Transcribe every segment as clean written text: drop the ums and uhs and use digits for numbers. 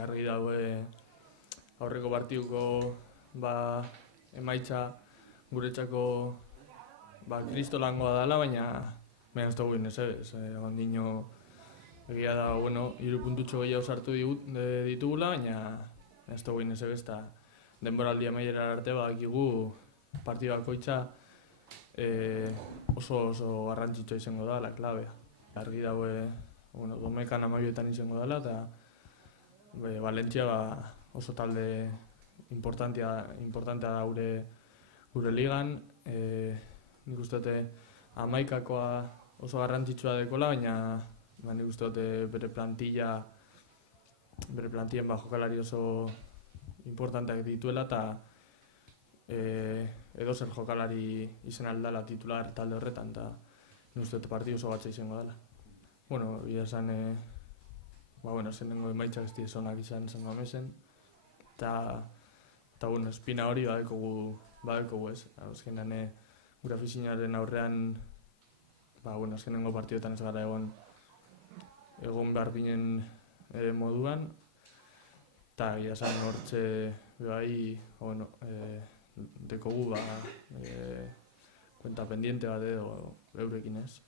argi daue aurreko partiduko emaitza guretzako kristolangoa dela, baina ez dugu inez ebez. Ondino egia da, 3 puntutxo gehiago sartu ditugula, baina ez dugu inez ebez, eta denboraldi amaierara arte badakigu partidu bakoitza oso garrantzitsua izango da, la klabea. Argi daue, domekan 12etan izango dela, eta Valentzia oso talde importantea da gure ligan. Nik uste dute 11koa oso garrantzitsua dekola, baina nik uste dute bere plantien jokalari oso importanteak dituela, eta edozer jokalari izen aldala titular talde horretan, eta nik uste dute partidu oso batza izango dela. Bida esan, zenengo emaitzak ez dizonak izan zen gamezen, eta espina hori badekogu ez. Azkenean gure afizinaren aurrean, azkenengo partiduetan ez gara egon behar binen moduan, eta gira esan hortxe dekogu kuenta pendiente bat edo eurekin ez.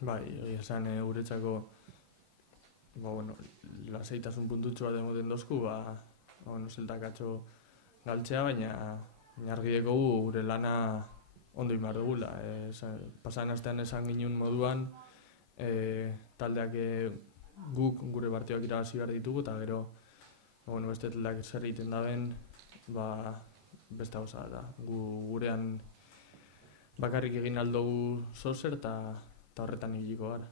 Gira esan guretzako lasaitasun puntutxo bat emoten dozku, zeltakatxo galtzea, baina argi dekogu gure lana ondo inbar dugula. Pasan astean esan ginen moduan, taldeak guk gure partiduak irabazi behar ditugu, eta gero beste taldeak zer egiten daben, beste gauza da. Gurean bakarrik egin aldugu zozer, eta horretan hiliko gara.